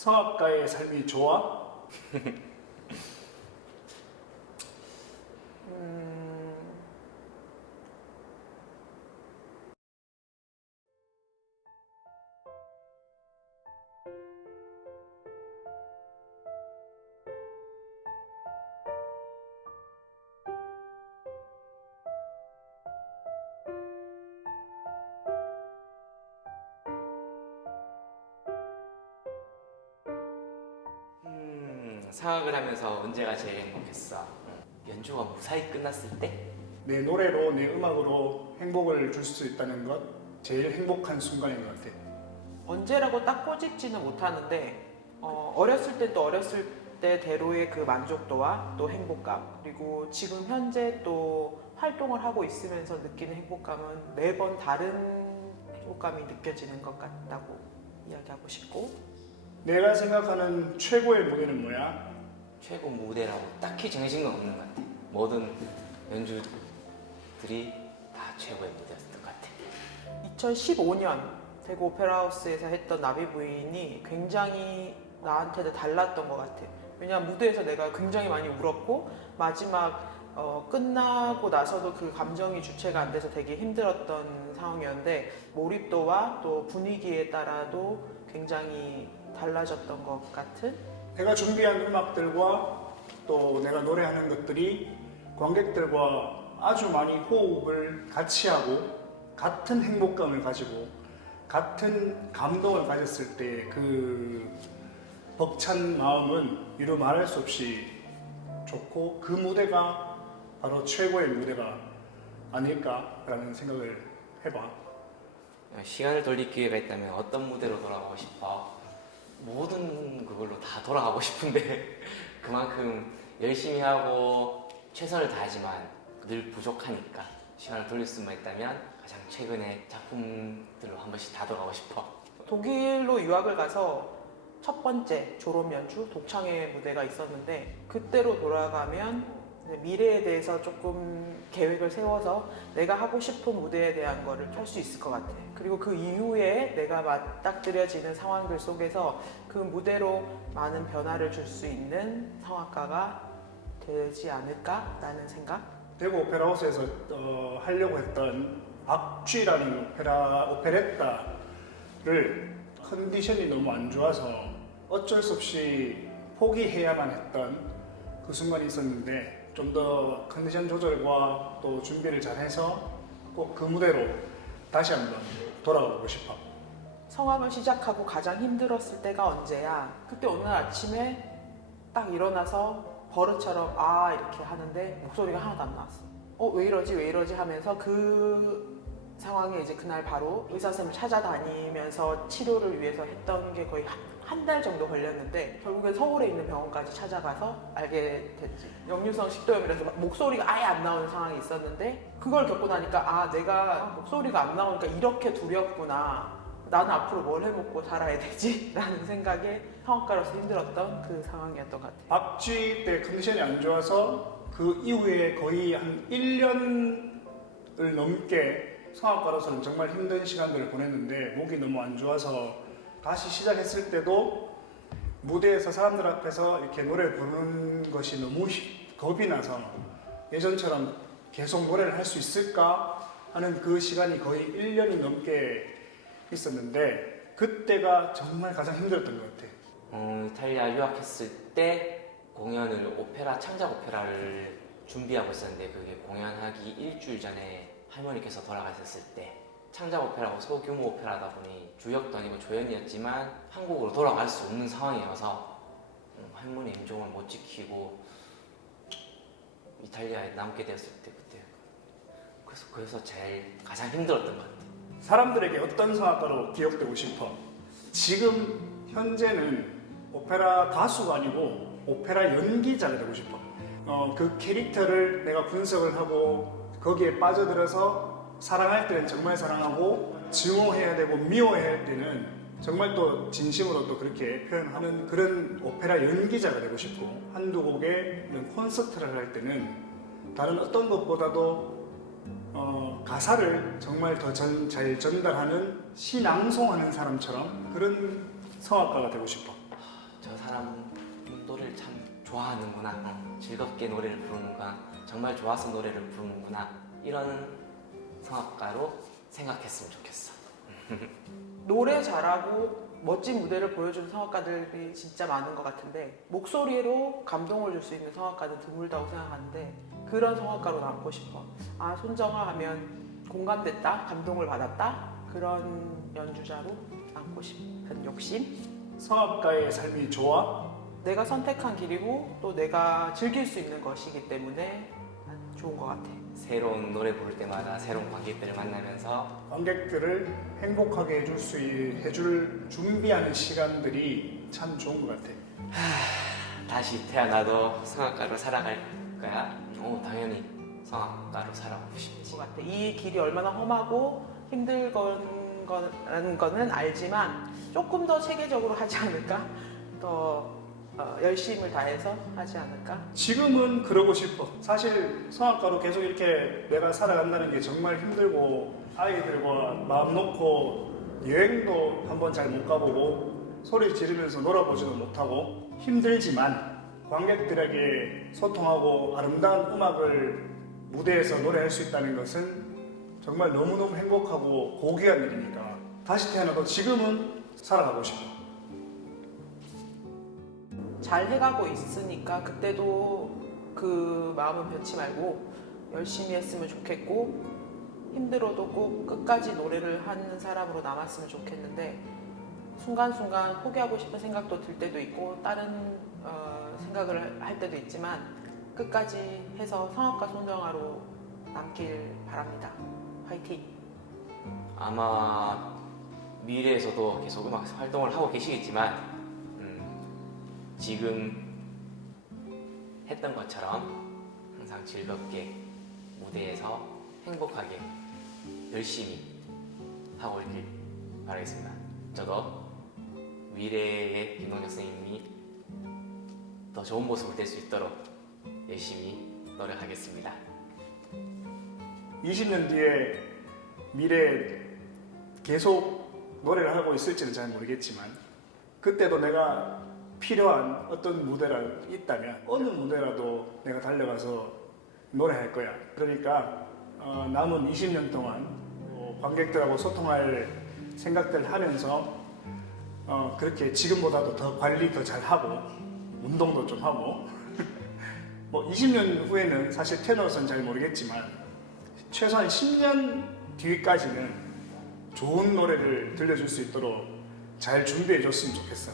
성악가의 삶이 좋아? 상학을 하면서 언제가 제일 행복했어? 연주가 무사히 끝났을 때? 내 노래로, 내 음악으로 행복을 줄 수 있다는 것, 제일 행복한 순간인 것 같아. 언제라고 딱 꼬집지는 못하는데 어렸을 때 또 어렸을 때대로의 그 만족도와 또 행복감, 그리고 지금 현재 또 활동을 하고 있으면서 느끼는 행복감은 매번 다른 행복감이 느껴지는 것 같다고 이야기하고 싶고, 내가 생각하는 최고의 무대는 뭐야? 최고 무대라고 딱히 정해진 건 없는 것 같아. 모든 연주들이 다 최고의 무대였던 것 같아. 2015년 대구 오페라하우스에서 했던 나비 부인이 굉장히 나한테도 달랐던 것 같아. 왜냐면 무대에서 내가 굉장히 많이 울었고, 마지막 끝나고 나서도 그 감정이 주체가 안 돼서 되게 힘들었던 상황이었는데, 몰입도와 또 분위기에 따라도 굉장히 달라졌던 것 같은? 내가 준비한 음악들과 또 내가 노래하는 것들이 관객들과 아주 많이 호흡을 같이 하고 같은 행복감을 가지고 같은 감동을 가졌을 때 그 벅찬 마음은 이루 말할 수 없이 좋고, 그 무대가 바로 최고의 무대가 아닐까라는 생각을 해봐. 시간을 돌릴 기회가 있다면 어떤 무대로 돌아가고 싶어? 모든 그걸로 다 돌아가고 싶은데 그만큼 열심히 하고 최선을 다하지만 늘 부족하니까 시간을 돌릴 수만 있다면 가장 최근의 작품들로 한 번씩 다 돌아가고 싶어. 독일로 유학을 가서 첫 번째 졸업 연주 독창의 무대가 있었는데, 그때로 돌아가면 미래에 대해서 조금 계획을 세워서 내가 하고 싶은 무대에 대한 거를 할 수 있을 것 같아. 그리고 그 이후에 내가 맞닥뜨려지는 상황들 속에서 그 무대로 많은 변화를 줄 수 있는 성악가가 되지 않을까라는 생각? 대구 오페라하우스에서 하려고 했던 박쥐라는 오페레타를 컨디션이 너무 안 좋아서 어쩔 수 없이 포기해야만 했던 그 순간이 있었는데, 좀 더 컨디션 조절과 또 준비를 잘해서 꼭 그 무대로 다시 한번 돌아가보고 싶어. 성악을 시작하고 가장 힘들었을 때가 언제야? 그때 어느 날 아침에 딱 일어나서 버릇처럼 아 이렇게 하는데 목소리가 하나도 안 나왔어. 왜 이러지 왜 이러지 하면서 그 상황에 이제 그날 바로 의사 선생님을 찾아다니면서 치료를 위해서 했던 게 거의 한 달 정도 걸렸는데, 결국엔 서울에 있는 병원까지 찾아가서 알게 됐지. 역류성 식도염이라서 목소리가 아예 안 나오는 상황이 있었는데, 그걸 겪고 나니까 아 내가 목소리가 안 나오니까 이렇게 두렵구나, 나는 앞으로 뭘 해먹고 살아야 되지? 라는 생각에 성악가로서 힘들었던 그 상황이었던 것 같아요. 박쥐 때 컨디션이 안 좋아서 그 이후에 거의 한 1년을 넘게 성악가로서는 정말 힘든 시간들을 보냈는데, 목이 너무 안 좋아서 다시 시작했을 때도 무대에서 사람들 앞에서 이렇게 노래 부르는 것이 너무 겁이 나서 예전처럼 계속 노래를 할 수 있을까 하는 그 시간이 거의 1년이 넘게 있었는데, 그때가 정말 가장 힘들었던 것 같아. 이탈리아 유학했을 때 공연을 창작 오페라를 준비하고 있었는데, 그게 공연하기 일주일 전에 할머니께서 돌아가셨을 때, 창작 오페라고 소규모 오페라다 보니 주역도 아니고 조연이었지만 한국으로 돌아갈 수 없는 상황이어서 할머니 임종을 못 지키고 이탈리아에 남게 되었을 때, 그때 그래서 가장 힘들었던 것 같아요. 사람들에게 어떤 성악가로 기억되고 싶어? 지금 현재는 오페라 가수가 아니고 오페라 연기자가 되고 싶어. 그 캐릭터를 내가 분석을 하고 거기에 빠져들어서 사랑할 때는 정말 사랑하고 증오해야 되고 미워해야 할 때는 정말 또 진심으로 또 그렇게 표현하는 그런 오페라 연기자가 되고 싶고, 한두 곡의 이런 콘서트를 할 때는 다른 어떤 것보다도 가사를 정말 더 잘 전달하는 시낭송하는 사람처럼 그런 성악가가 되고 싶어. 저 사람 노래를 참 좋아하는구나, 즐겁게 노래를 부르는구나, 정말 좋아서 노래를 부르는구나, 이런 성악가로 생각했으면 좋겠어. 노래 잘하고 멋진 무대를 보여주는 성악가들이 진짜 많은 것 같은데 목소리로 감동을 줄 수 있는 성악가는 드물다고 생각하는데 그런 성악가로 남고 싶어. 아, 손정아 하면 공감됐다, 감동을 받았다, 그런 연주자로 남고 싶은 욕심. 성악가의 삶이 좋아? 내가 선택한 길이고 또 내가 즐길 수 있는 것이기 때문에 좋은 것 같아. 새로운 노래 부를 때마다 새로운 관객들을 만나면서 관객들을 행복하게 해줄 준비하는 시간들이 참 좋은 것 같아. 다시 태어나도 성악가로 살아갈 거야? 당연히 성악가로 살아가고 싶지. 것 같아. 이 길이 얼마나 험하고 힘들 거라는 거는 알지만 조금 더 체계적으로 하지 않을까? 더 열심을 다해서 하지 않을까? 지금은 그러고 싶어. 사실 성악가로 계속 이렇게 내가 살아간다는 게 정말 힘들고 아이들과 마음 놓고 여행도 한번 잘 못 가보고 소리 지르면서 놀아보지도 못하고 힘들지만 관객들에게 소통하고 아름다운 음악을 무대에서 노래할 수 있다는 것은 정말 너무너무 행복하고 고귀한 일이니까 다시 태어나도 지금은 살아가고 싶어. 잘 해가고 있으니까 그때도 그 마음은 변치 말고 열심히 했으면 좋겠고 힘들어도 꼭 끝까지 노래를 하는 사람으로 남았으면 좋겠는데 순간순간 포기하고 싶은 생각도 들 때도 있고 다른 생각을 할 때도 있지만 끝까지 해서 성악가 손정아로 남길 바랍니다. 화이팅! 아마 미래에서도 계속 음악 활동을 하고 계시겠지만 지금 했던 것처럼 항상 즐겁게 무대에서 행복하게 열심히 하고 있길 바라겠습니다. 저도 미래의 김동혁 선생님이 더 좋은 모습을 낼 수 있도록 열심히 노력하겠습니다. 20년 뒤에 미래에 계속 노래를 하고 있을지는 잘 모르겠지만 그때도 내가 필요한 어떤 무대가 있다면 어느 무대라도 내가 달려가서 노래할 거야. 그러니까 남은 20년 동안 관객들하고 소통할 생각들 하면서 그렇게 지금보다도 더 관리 더 잘하고 운동도 좀 하고 뭐 20년 후에는 사실 테너로서는 잘 모르겠지만 최소한 10년 뒤까지는 좋은 노래를 들려줄 수 있도록 잘 준비해 줬으면 좋겠어.